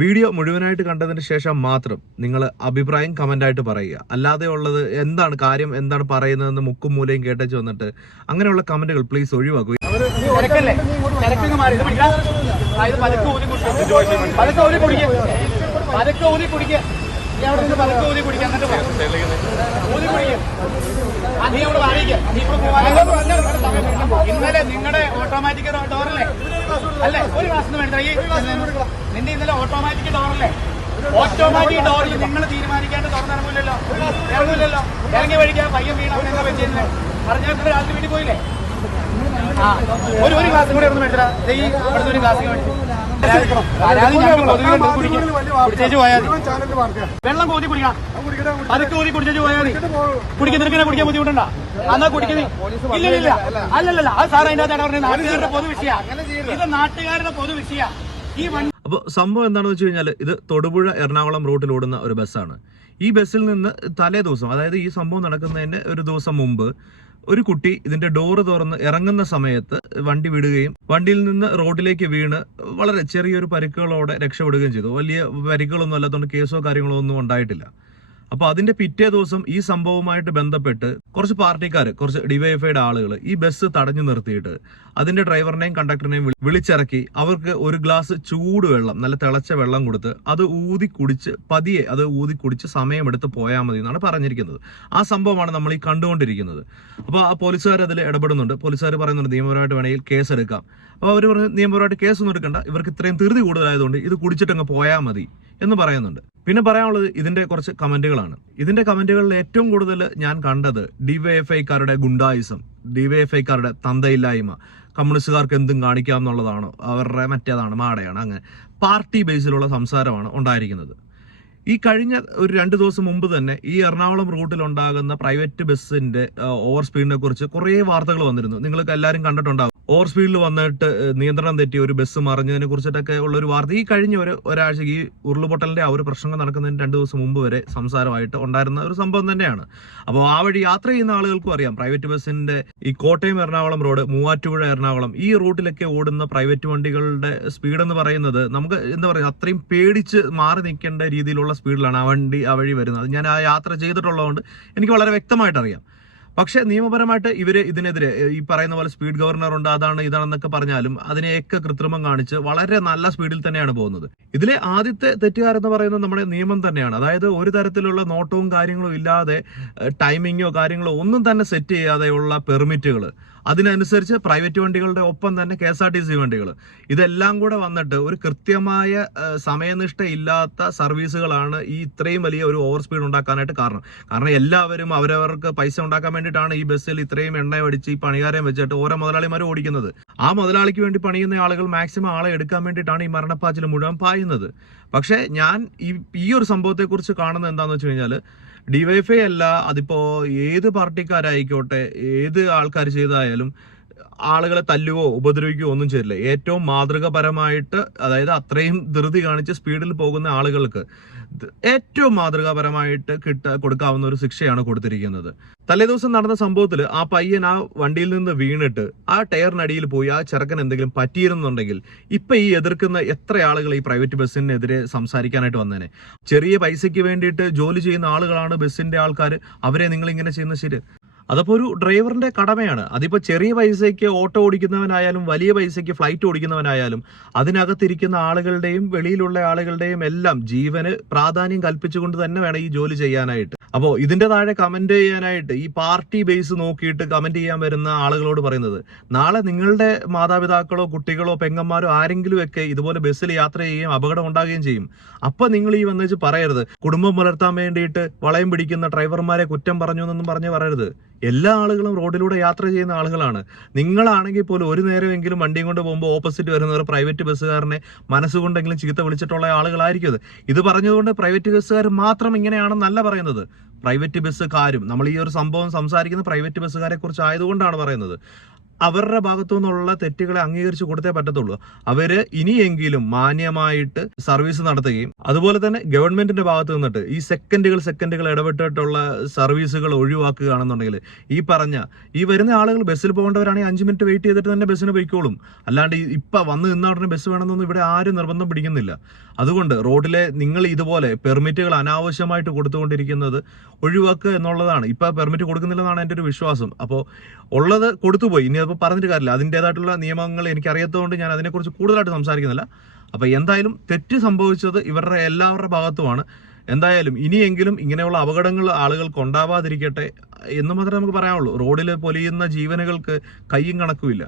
Video മുഴുവനായിട്ട് കണ്ടതിന് ശേഷം മാത്രം നിങ്ങൾ അഭിപ്രായം കമന്റായിട്ട് ആയിട്ട് പറയുക. അല്ലാതെ ഉള്ളത് എന്താണ് കാര്യം എന്താണ് പറയുന്നതെന്ന് മുക്കും മൂലയും കേട്ടേച്ച് വന്നിട്ട് അങ്ങനെയുള്ള കമന്റുകൾ പ്ലീസ് ഒഴിവാക്കുക. ഇന്നലെ നിങ്ങളുടെ ഓട്ടോമാറ്റിക് ഡോറല്ലേ അല്ലേ? ഒരു ക്ലാസ് വേണ്ട. നിന്റെ ഇന്നലെ ഓട്ടോമാറ്റിക് ഡോറല്ലേ ഓട്ടോമാറ്റിക് ഡോറിൽ നിങ്ങൾ തീരുമാനിക്കാണ്ട് തുറന്നിറങ്ങില്ലല്ലോ ഇറങ്ങില്ലല്ലോ ഇറങ്ങി വഴിക്കാൻ പയ്യൻ വീണ അവൻ എന്താ പറ്റിയിരുന്നത് പറഞ്ഞാൽ രാത്രി വീട്ടിൽ പോയില്ലേ? ഒരു ഒരു ഗ്ലാസ് കൂടെ ഒന്ന് മേടിച്ചാ. ഈ അടുത്ത ഒരു ഗ്ലാസ്. വെള്ളം കോതി കുടിക്കണം. അതൊക്കെ കോതി കുടിച്ചു പോയാൽ മതി. കുടിക്കുന്ന നിനക്ക് കുടിക്കാൻ ബുദ്ധിമുട്ടുണ്ടോ? അന്നാ കുടിക്കുന്നത് ഇല്ല ഇല്ല അല്ലല്ല അത് സാർ അതിന്റെ അകത്താണ് പറഞ്ഞത് നാട്ടുകാരുടെ പൊതു വിഷയ ഇത് നാട്ടുകാരുടെ പൊതു വിഷയ ഈ വണ്ടി അപ്പോൾ സംഭവം എന്താണെന്ന് വെച്ച് കഴിഞ്ഞാൽ ഇത് തൊടുപുഴ എറണാകുളം റൂട്ടിൽ ഓടുന്ന ഒരു ബസ്സാണ്. ഈ ബസ്സിൽ നിന്ന് തലേ ദിവസം അതായത് ഈ സംഭവം നടക്കുന്നതിന് ഒരു ദിവസം മുമ്പ് ഒരു കുട്ടി ഇതിന്റെ ഡോറ് തുറന്ന് ഇറങ്ങുന്ന സമയത്ത് വണ്ടി വിടുകയും വണ്ടിയിൽ നിന്ന് റോഡിലേക്ക് വീണ് വളരെ ചെറിയൊരു പരിക്കുകളോടെ രക്ഷപ്പെടുകയും ചെയ്തു. വലിയ പരിക്കുകളൊന്നും അല്ലാത്തതുകൊണ്ട് കേസോ കാര്യങ്ങളോ ഒന്നും ഉണ്ടായിട്ടില്ല. അപ്പൊ അതിന്റെ പിറ്റേ ദിവസം ഈ സംഭവവുമായിട്ട് ബന്ധപ്പെട്ട് കുറച്ച് പാർട്ടിക്കാർ കുറച്ച് ഡിവൈഫൈഡ് ആളുകൾ ഈ ബസ് തടഞ്ഞു നിർത്തിയിട്ട് അതിന്റെ ഡ്രൈവറിനെയും കണ്ടക്ടറിനെയും വിളിച്ചിറക്കി അവർക്ക് ഒരു ഗ്ലാസ് ചൂടുവെള്ളം നല്ല തിളച്ച വെള്ളം കൊടുത്ത് അത് ഊതി കുടിച്ച് പതിയെ അത് ഊതി കുടിച്ച് സമയമെടുത്ത് പോയാൽ മതി എന്നാണ് പറഞ്ഞിരിക്കുന്നത്. ആ സംഭവമാണ് നമ്മൾ ഈ കണ്ടുകൊണ്ടിരിക്കുന്നത്. അപ്പോൾ ആ പോലീസുകാർ അതിൽ ഇടപെടുന്നുണ്ട്. പോലീസുകാർ പറയുന്നുണ്ട് നിയമപരമായിട്ട് വേണമെങ്കിൽ കേസ് എടുക്കാം അപ്പോൾ അവർ പറഞ്ഞ് നിയമപരമായിട്ട് കേസൊന്നും എടുക്കണ്ട. ഇവർക്ക് ഇത്രയും ധൃതി കൂടുതലായതുകൊണ്ട് ഇത് കുടിച്ചിട്ടങ്ങ് പോയാൽ മതി എന്ന് പറയുന്നുണ്ട്. പിന്നെ പറയാനുള്ളത് ഇതിന്റെ കുറച്ച് കമന്റുകളാണ്. ഇതിന്റെ കമന്റുകളിൽ ഏറ്റവും കൂടുതൽ ഞാൻ കണ്ടത് ഡിവൈഎഫ്ഐക്കാരുടെ ഗുണ്ടായിസം ഡിവൈഎഫ്ഐക്കാരുടെ തന്തയില്ലായ്മ കമ്മ്യൂണിസ്റ്റുകാർക്ക് എന്തും കാണിക്കാം എന്നുള്ളതാണ് അവരുടെ മറ്റേതാണ് മാടയാണ് അങ്ങനെ പാർട്ടി ബേസിലുള്ള സംസാരമാണ് ഉണ്ടായിരിക്കുന്നത്. ഈ കഴിഞ്ഞ ഒരു രണ്ട് ദിവസം മുമ്പ് തന്നെ ഈ എറണാകുളം റൂട്ടിൽ ഉണ്ടാകുന്ന പ്രൈവറ്റ് ബസ്സിന്റെ ഓവർ സ്പീഡിനെ കുറിച്ച് കുറേ വാർത്തകൾ വന്നിരുന്നു. നിങ്ങൾക്ക് എല്ലാവരും കണ്ടിട്ടുണ്ടാകും ഓവർ സ്പീഡിൽ വന്നിട്ട് നിയന്ത്രണം തെറ്റി ഒരു ബസ് മറിഞ്ഞതിനെ കുറിച്ചിട്ടൊക്കെ ഉള്ള ഒരു വാർത്ത ഈ കഴിഞ്ഞ ഒരു ഒരാഴ്ച ഈ ഉരുളുപൊട്ടലിന്റെ ആ ഒരു പ്രശ്നങ്ങൾ നടക്കുന്നതിന് രണ്ട് ദിവസം മുമ്പ് വരെ സംസാരമായിട്ട് ഉണ്ടായിരുന്ന ഒരു സംഭവം തന്നെയാണ്. അപ്പോൾ ആ വഴി യാത്ര ചെയ്യുന്ന ആളുകൾക്കും അറിയാം. പ്രൈവറ്റ് ബസ്സിന്റെ ഈ കോട്ടയം എറണാകുളം റോഡ് മൂവാറ്റുപുഴ എറണാകുളം ഈ റൂട്ടിലൊക്കെ ഓടുന്ന പ്രൈവറ്റ് വണ്ടികളുടെ സ്പീഡ് എന്ന് പറയുന്നത് നമുക്ക് എന്താ പറയുക അത്രയും പേടിച്ച് മാറി നിൽക്കേണ്ട രീതിയിലുള്ള സ്പീഡിലാണ് ആ വണ്ടി ആ വഴി വരുന്നത്. ഞാൻ ആ യാത്ര ചെയ്തിട്ടുള്ളതുകൊണ്ട് എനിക്ക് വളരെ വ്യക്തമായിട്ട് അറിയാം പക്ഷേ നിയമപരമായിട്ട് ഇവർ ഇതിനെതിരെ ഈ പറയുന്ന പോലെ സ്പീഡ് ഗവർണർ ഉണ്ട് അതാണ് ഇതാണെന്നൊക്കെ പറഞ്ഞാലും അതിനെയൊക്കെ കൃത്രിമം കാണിച്ച് വളരെ നല്ല സ്പീഡിൽ തന്നെയാണ് പോകുന്നത്. ഇതിലെ ആദ്യത്തെ തെറ്റുകാരെന്ന് പറയുന്നത് നമ്മുടെ നിയമം തന്നെയാണ്. അതായത് ഒരു തരത്തിലുള്ള നോട്ടവും കാര്യങ്ങളും ഇല്ലാതെ ടൈമിങ്ങോ കാര്യങ്ങളോ ഒന്നും തന്നെ സെറ്റ് ചെയ്യാതെയുള്ള പെർമിറ്റുകൾ അതിനനുസരിച്ച് പ്രൈവറ്റ് വണ്ടികളുടെ ഒപ്പം തന്നെ K S R T C വണ്ടികൾ ഇതെല്ലാം കൂടെ വന്നിട്ട് ഒരു കൃത്യമായ സമയനിഷ്ഠ ഇല്ലാത്ത സർവീസുകളാണ് ഈ ഇത്രയും വലിയ ഒരു ഓവർ സ്പീഡ് ഉണ്ടാക്കാനായിട്ട് കാരണം. കാരണം എല്ലാവരും അവരവർക്ക് പൈസ ഉണ്ടാക്കാൻ വേണ്ടിയിട്ടാണ് ഈ ബസ്സിൽ ഇത്രയും എണ്ണ അടിച്ച് ഈ പണികാരെ വെച്ചിട്ട് ഓരോ മുതലാളിമാരും ഓടിക്കുന്നത്. ആ മുതലാളിക്ക് വേണ്ടി പണിയുന്ന ആളുകൾ മാക്സിമം ആളെ എടുക്കാൻ വേണ്ടിയിട്ടാണ് ഈ മരണപ്പാച്ചിൽ മുഴുവൻ പായുന്നത്. പക്ഷേ ഞാൻ ഈ ഈ ഒരു സംഭവത്തെക്കുറിച്ച് കാണുന്നത് എന്താണെന്ന് വെച്ച് കഴിഞ്ഞാൽ ഡിവൈഫൈ അല്ല അതിപ്പോ ഏത് പാർട്ടിക്കാരായിക്കോട്ടെ ഏത് ആൾക്കാർ ചെയ്തായാലും ആളുകളെ തല്ലുകയോ ഉപദ്രവിക്കുകയോ ഒന്നും ചെയ്തില്ല. ഏറ്റവും മാതൃകാപരമായിട്ട് അതായത് അത്രയും ധൃതി കാണിച്ച് സ്പീഡിൽ പോകുന്ന ആളുകൾക്ക് ഏറ്റവും മാതൃകാപരമായിട്ട് കിട്ട കൊടുക്കാവുന്ന ഒരു ശിക്ഷയാണ് കൊടുത്തിരിക്കുന്നത്. തലേദിവസം നടന്ന സംഭവത്തിൽ ആ പയ്യൻ ആ വണ്ടിയിൽ നിന്ന് വീണിട്ട് ആ ടയറിനടിയിൽ പോയി ആ ചെറുക്കൻ എന്തെങ്കിലും പറ്റിയിരുന്നുണ്ടെങ്കിൽ ഇപ്പൊ ഈ എതിർക്കുന്ന എത്ര ആളുകൾ ഈ പ്രൈവറ്റ് ബസ്സിനെതിരെ സംസാരിക്കാനായിട്ട് വന്നേനെ? ചെറിയ പൈസയ്ക്ക് വേണ്ടിയിട്ട് ജോലി ചെയ്യുന്ന ആളുകളാണ് ബസ്സിന്റെ ആൾക്കാർ അവരെ നിങ്ങൾ ഇങ്ങനെ ചെയ്യുന്ന ശരി. അതപ്പോ ഒരു ഡ്രൈവറിന്റെ കടമയാണ്. അതിപ്പോൾ ചെറിയ പൈസയ്ക്ക് ഓട്ടോ ഓടിക്കുന്നവനായാലും വലിയ പൈസയ്ക്ക് ഫ്ലൈറ്റ് ഓടിക്കുന്നവനായാലും അതിനകത്തിരിക്കുന്ന ആളുകളുടെയും വെളിയിലുള്ള ആളുകളുടെയും എല്ലാം ജീവന് പ്രാധാന്യം കൽപ്പിച്ചുകൊണ്ട് തന്നെ വേണം ഈ ജോലി ചെയ്യാനായിട്ട്. അപ്പോൾ ഇതിന്റെ താഴെ കമന്റ് ചെയ്യാനായിട്ട് ഈ പാർട്ടി ബേസ് നോക്കിയിട്ട് കമന്റ് ചെയ്യാൻ വരുന്ന ആളുകളോട് പറയുന്നത് നാളെ നിങ്ങളുടെ മാതാപിതാക്കളോ കുട്ടികളോ പെങ്ങന്മാരോ ആരെങ്കിലും ഒക്കെ ഇതുപോലെ ബസ്സിൽ യാത്ര ചെയ്യുകയും അപകടം ഉണ്ടാകുകയും ചെയ്യും. അപ്പൊ നിങ്ങൾ ഈ വന്നു പറയരുത്. കുടുംബം പുലർത്താൻ വേണ്ടിയിട്ട് വളയം പിടിക്കുന്ന ഡ്രൈവർമാരെ കുറ്റം പറഞ്ഞു എന്നൊന്നും പറഞ്ഞു പറയരുത്. എല്ലാ ആളുകളും റോഡിലൂടെ യാത്ര ചെയ്യുന്ന ആളുകളാണ്. നിങ്ങളാണെങ്കിൽ പോലും ഒരു നേരമെങ്കിലും വണ്ടിയും കൊണ്ട് പോകുമ്പോൾ ഓപ്പോസിറ്റ് വരുന്ന ഒരു പ്രൈവറ്റ് ബസ്സുകാരനെ മനസ്സുകൊണ്ടെങ്കിലും ചീത്ത വിളിച്ചിട്ടുള്ള ആളുകളായിരിക്കും ഇത് ഇത് പറഞ്ഞതുകൊണ്ട് പ്രൈവറ്റ് ബസ്സുകാർ മാത്രം ഇങ്ങനെയാണെന്നല്ല പറയുന്നത്. പ്രൈവറ്റ് ബസ്സുകാരും നമ്മൾ ഈ ഒരു സംഭവം സംസാരിക്കുന്ന പ്രൈവറ്റ് ബസ്സുകാരെ കുറിച്ച് ആയതുകൊണ്ടാണ് പറയുന്നത്. അവരുടെ ഭാഗത്തു നിന്നുള്ള തെറ്റുകളെ അംഗീകരിച്ചു കൊടുത്തേ പറ്റത്തുള്ളൂ. അവർ ഇനിയെങ്കിലും മാന്യമായിട്ട് സർവീസ് നടത്തുകയും അതുപോലെ തന്നെ ഗവൺമെന്റിന്റെ ഭാഗത്ത് നിന്നിട്ട് ഈ സെക്കൻഡുകൾ സെക്കൻഡുകൾ ഇടപെട്ടിട്ടുള്ള സർവീസുകൾ ഒഴിവാക്കുകയാണെന്നുണ്ടെങ്കിൽ ഈ പറഞ്ഞ ഈ വരുന്ന ആളുകൾ ബസ്സിൽ പോകേണ്ടവരാണെങ്കിൽ അഞ്ച് മിനിറ്റ് വെയിറ്റ് ചെയ്തിട്ട് തന്നെ ബസ്സിന് പോയിക്കോളും. അല്ലാണ്ട് ഇപ്പൊ വന്ന് നിന്ന ഉടനെ ബസ് വേണമെന്നൊന്നും ഇവിടെ ആരും നിർബന്ധം പിടിക്കുന്നില്ല. അതുകൊണ്ട് റോഡിലെ നിങ്ങൾ ഇതുപോലെ പെർമിറ്റുകൾ അനാവശ്യമായിട്ട് കൊടുത്തുകൊണ്ടിരിക്കുന്നത് ഒഴിവാക്കുക എന്നുള്ളതാണ്. ഇപ്പൊ പെർമിറ്റ് കൊടുക്കുന്നില്ലെന്നാണ് എന്റെ ഒരു വിശ്വാസം. അപ്പോൾ ഉള്ളത് കൊടുത്തുപോയി. ഇനി അതിപ്പോൾ പറഞ്ഞിട്ട് കാര്യമില്ല. അതിന്റെതായിട്ടുള്ള നിയമങ്ങൾ എനിക്ക് അറിയാത്തതുകൊണ്ട് ഞാൻ അതിനെക്കുറിച്ച് കൂടുതലായിട്ട് സംസാരിക്കുന്നില്ല. അപ്പോൾ എന്തായാലും തെറ്റ് സംഭവിച്ചത് ഇവരുടെ എല്ലാവരുടെ ഭാഗത്തുമാണ്. എന്തായാലും ഇനിയെങ്കിലും ഇങ്ങനെയുള്ള അപകടങ്ങൾ ആളുകൾക്ക് ഉണ്ടാവാതിരിക്കട്ടെ എന്ന് മാത്രമേ നമുക്ക് പറയാനുള്ളൂ. റോഡിൽ പൊലിയുന്ന ജീവനുകൾക്ക് കയ്യും കണക്കുമില്ല.